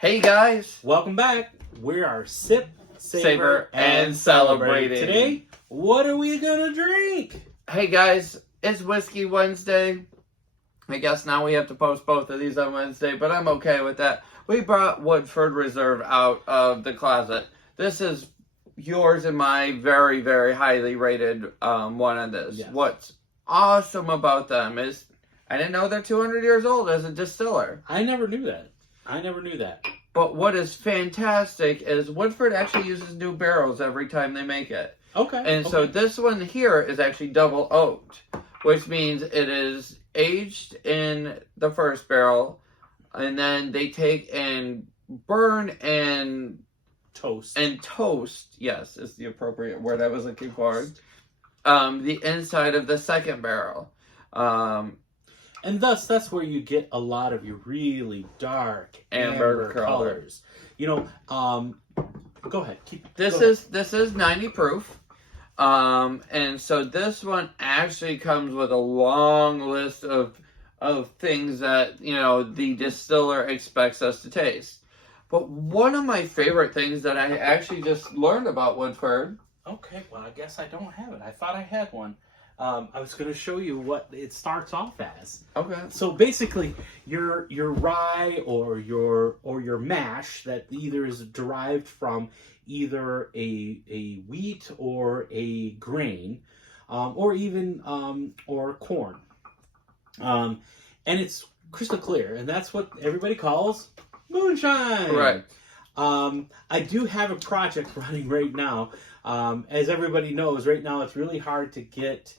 Hey guys, Welcome back. We are Sip, Savor, and Celebrating. Today, what are we going to drink? Hey guys, it's Whiskey Wednesday. I guess now we have to post both of these on Wednesday, but I'm okay with that. We brought Woodford Reserve out of the closet. This is yours and my very, very highly rated one on this. Yes. What's awesome about them is I didn't know they're 200 years old as a distiller. I never knew that. But what is fantastic is Woodford actually uses new barrels every time they make it. Okay. And so this one here is actually double oaked, which means it is aged in the first barrel, and then they take and burn and toast. Yes, is the appropriate word I was looking for. The inside of the second barrel. And thus, that's where you get a lot of your really dark amber colors. You know, go ahead. This is 90 proof. And so this one actually comes with a long list of things that, you know, the distiller expects us to taste. But one of my favorite things that I actually just learned about Woodford. Okay, well, I guess I don't have it. I thought I had one. I was going to show you what it starts off as. Okay. So basically, your rye or your mash that either is derived from either a wheat or a grain, or even or corn, and it's crystal clear, and that's what everybody calls moonshine. Right. I do have a project running right now. As everybody knows, right now it's really hard to get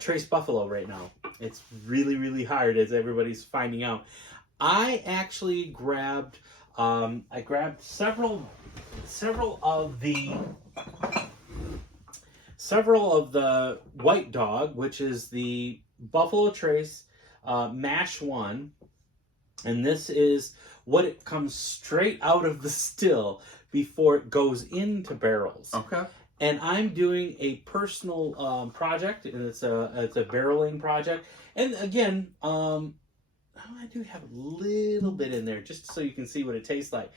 Trace Buffalo right now. It's really, really hard, as everybody's finding out. I actually grabbed several of the White Dog, which is the Buffalo Trace Mash 1, and this is what it comes straight out of the still before it goes into barrels. Okay. And I'm doing a personal project, and it's a barreling project. And again, I do have a little bit in there just so you can see what it tastes like.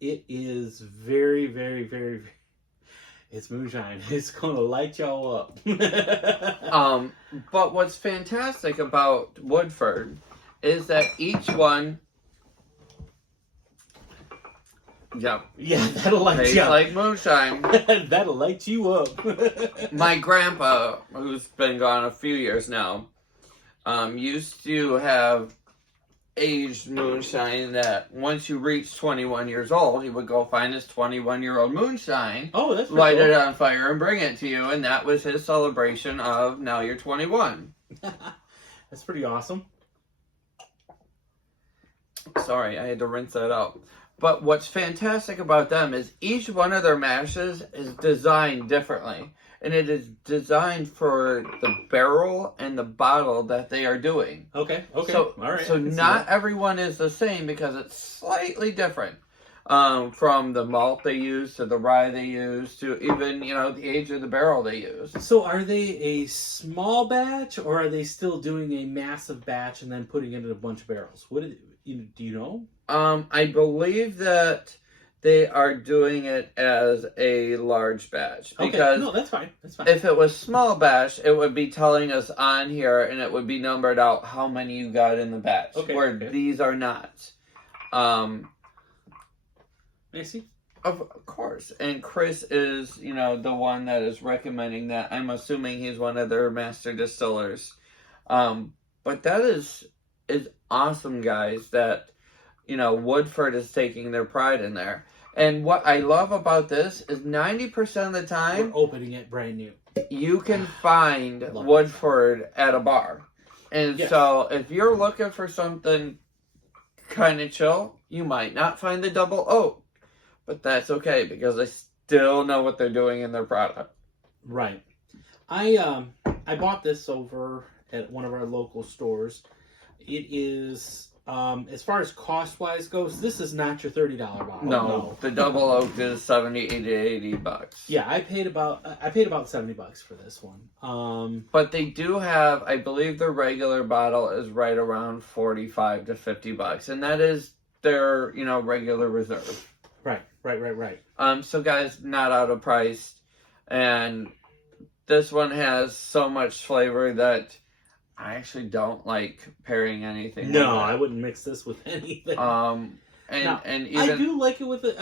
It is very, very, very. It's moonshine. It's gonna light y'all up. But what's fantastic about Woodford is that each one. Yep. Yeah, that'll light tastes you up. like moonshine. That'll light you up. My grandpa, who's been gone a few years now, used to have aged moonshine that once you reach 21 years old, he would go find his 21-year-old moonshine, Oh, that's light cool. it on fire, and bring it to you, and that was his celebration of now you're 21. That's pretty awesome. Sorry, I had to rinse that out. But what's fantastic about them is each one of their mashes is designed differently. And it is designed for the barrel and the bottle that they are doing. Okay. So, all right. So not everyone is the same because it's slightly different. From the malt they use to the rye they use to even, you know, the age of the barrel they use. So are they a small batch, or are they still doing a massive batch and then putting it in a bunch of barrels? Do you know? I believe that they are doing it as a large batch. Because no, that's fine. if it was small batch, it would be telling us on here and it would be numbered out how many you got in the batch. These are not. I see. Of course. And Chris is, you know, the one that is recommending that. I'm assuming he's one of their master distillers. But that is awesome, guys, that, you know, Woodford is taking their pride in there. And what I love about this is 90% of the time, we're opening it brand new. You can find Woodford at a bar. And so if you're looking for something kind of chill, you might not find the double oak. But that's okay because they still know what they're doing in their product. Right. I bought this over at one of our local stores. It is as far as cost-wise goes, this is not your $30 bottle. No, the double oak is 70, 80 bucks. Yeah, I paid about $70 for this one. But they do have, I believe the regular bottle is right around 45 to 50 bucks, and that is their, regular reserve. Right. So guys, not out of price, and this one has so much flavor that I actually don't like pairing anything. No, I wouldn't mix this with anything. And even I do like it with it.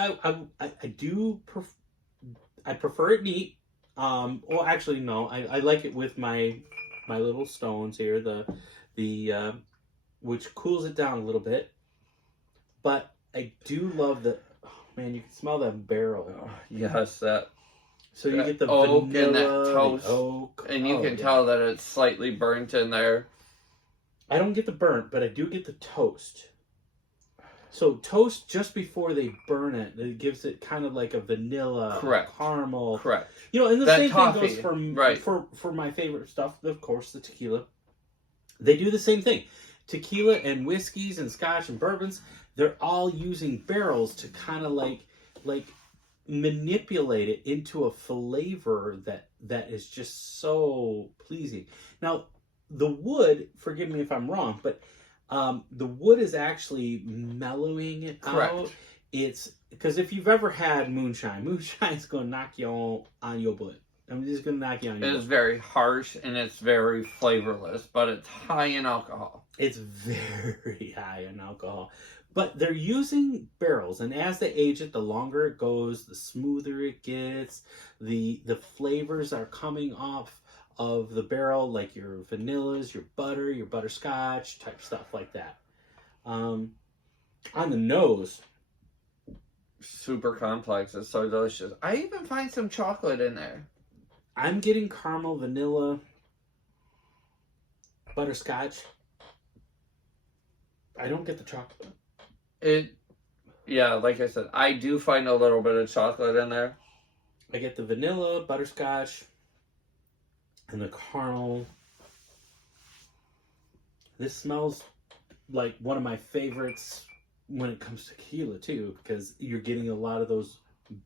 I prefer it neat. Well, actually, no. I like it with my little stones here. The which cools it down a little bit. But I do love the. Oh, man, you can smell that barrel. Oh, yes, that. So you get the oak vanilla, and that toast, the oak, and you can tell that it's slightly burnt in there. I don't get the burnt, but I do get the toast. So toast just before they burn it, it gives it kind of like a vanilla, Correct. caramel. Correct. And the That same toffee, thing goes right. for my favorite stuff, of course, the tequila. They do the same thing. Tequila and whiskeys and scotch and bourbons, they're all using barrels to kind of like manipulate it into a flavor that is just so pleasing. Now, the wood, forgive me if I'm wrong, but the wood is actually mellowing it Correct. out. It's because if you've ever had moonshine's going to knock you on your butt. I'm just going to knock you on your butt. It is very harsh and it's very flavorless, but it's high in alcohol. It's very high in alcohol. But they're using barrels, and as they age it, the longer it goes, the smoother it gets. The flavors are coming off of the barrel, like your vanillas, your butter, your butterscotch, type stuff like that. On the nose, super complex. It's so delicious. I even find some chocolate in there. I'm getting caramel, vanilla, butterscotch. I don't get the chocolate. Like I said, I do find a little bit of chocolate in there. I get the vanilla, butterscotch, and the caramel. This smells like one of my favorites when it comes to tequila too, because you're getting a lot of those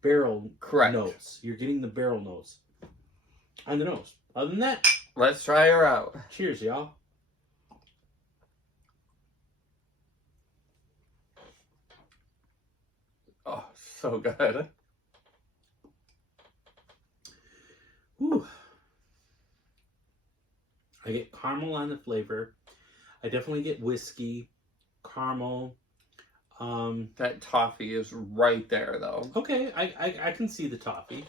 barrel notes. You're getting the barrel notes on the nose. Other than that, let's try her out. Cheers, y'all. Oh, so good. Ooh. I get caramel on the flavor. I definitely get whiskey, caramel. That toffee is right there, though. Okay, I can see the toffee.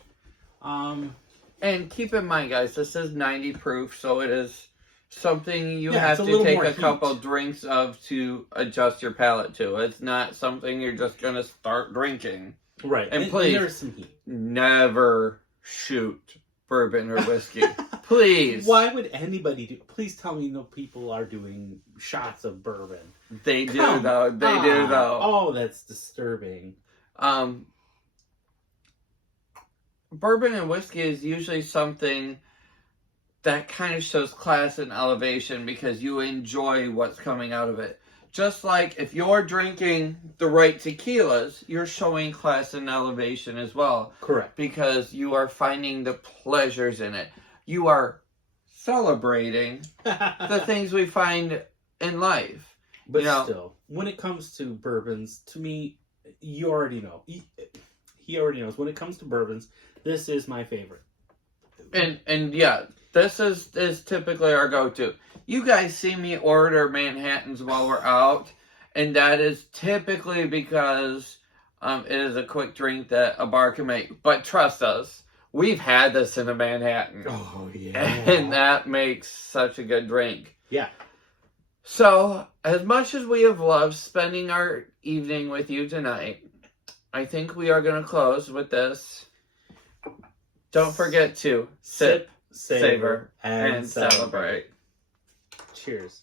And keep in mind, guys, this is 90 proof, so it is something you Yeah, have it's a to little take more a heat. couple drinks of to adjust your palate to. It's not something you're just going to start drinking. Right. And please, there's some heat. Never shoot bourbon or whiskey. Please. Why would anybody do? Please tell me no people are doing shots of bourbon. They do, though. They do, though. Oh, that's disturbing. Bourbon and whiskey is usually something that kind of shows class and elevation because you enjoy what's coming out of it. Just like if you're drinking the right tequilas, you're showing class and elevation as well. Correct. Because you are finding the pleasures in it. You are celebrating the things we find in life. But still, when it comes to bourbons, to me, you already know. He already knows. When it comes to bourbons, this is my favorite. And yeah, this is typically our go-to. You guys see me order Manhattans while we're out, and that is typically because it is a quick drink that a bar can make. But trust us, we've had this in a Manhattan. Oh, yeah. And that makes such a good drink. Yeah. So, as much as we have loved spending our evening with you tonight, I think we are going to close with this. Don't forget to sip, savor, and celebrate. Cheers.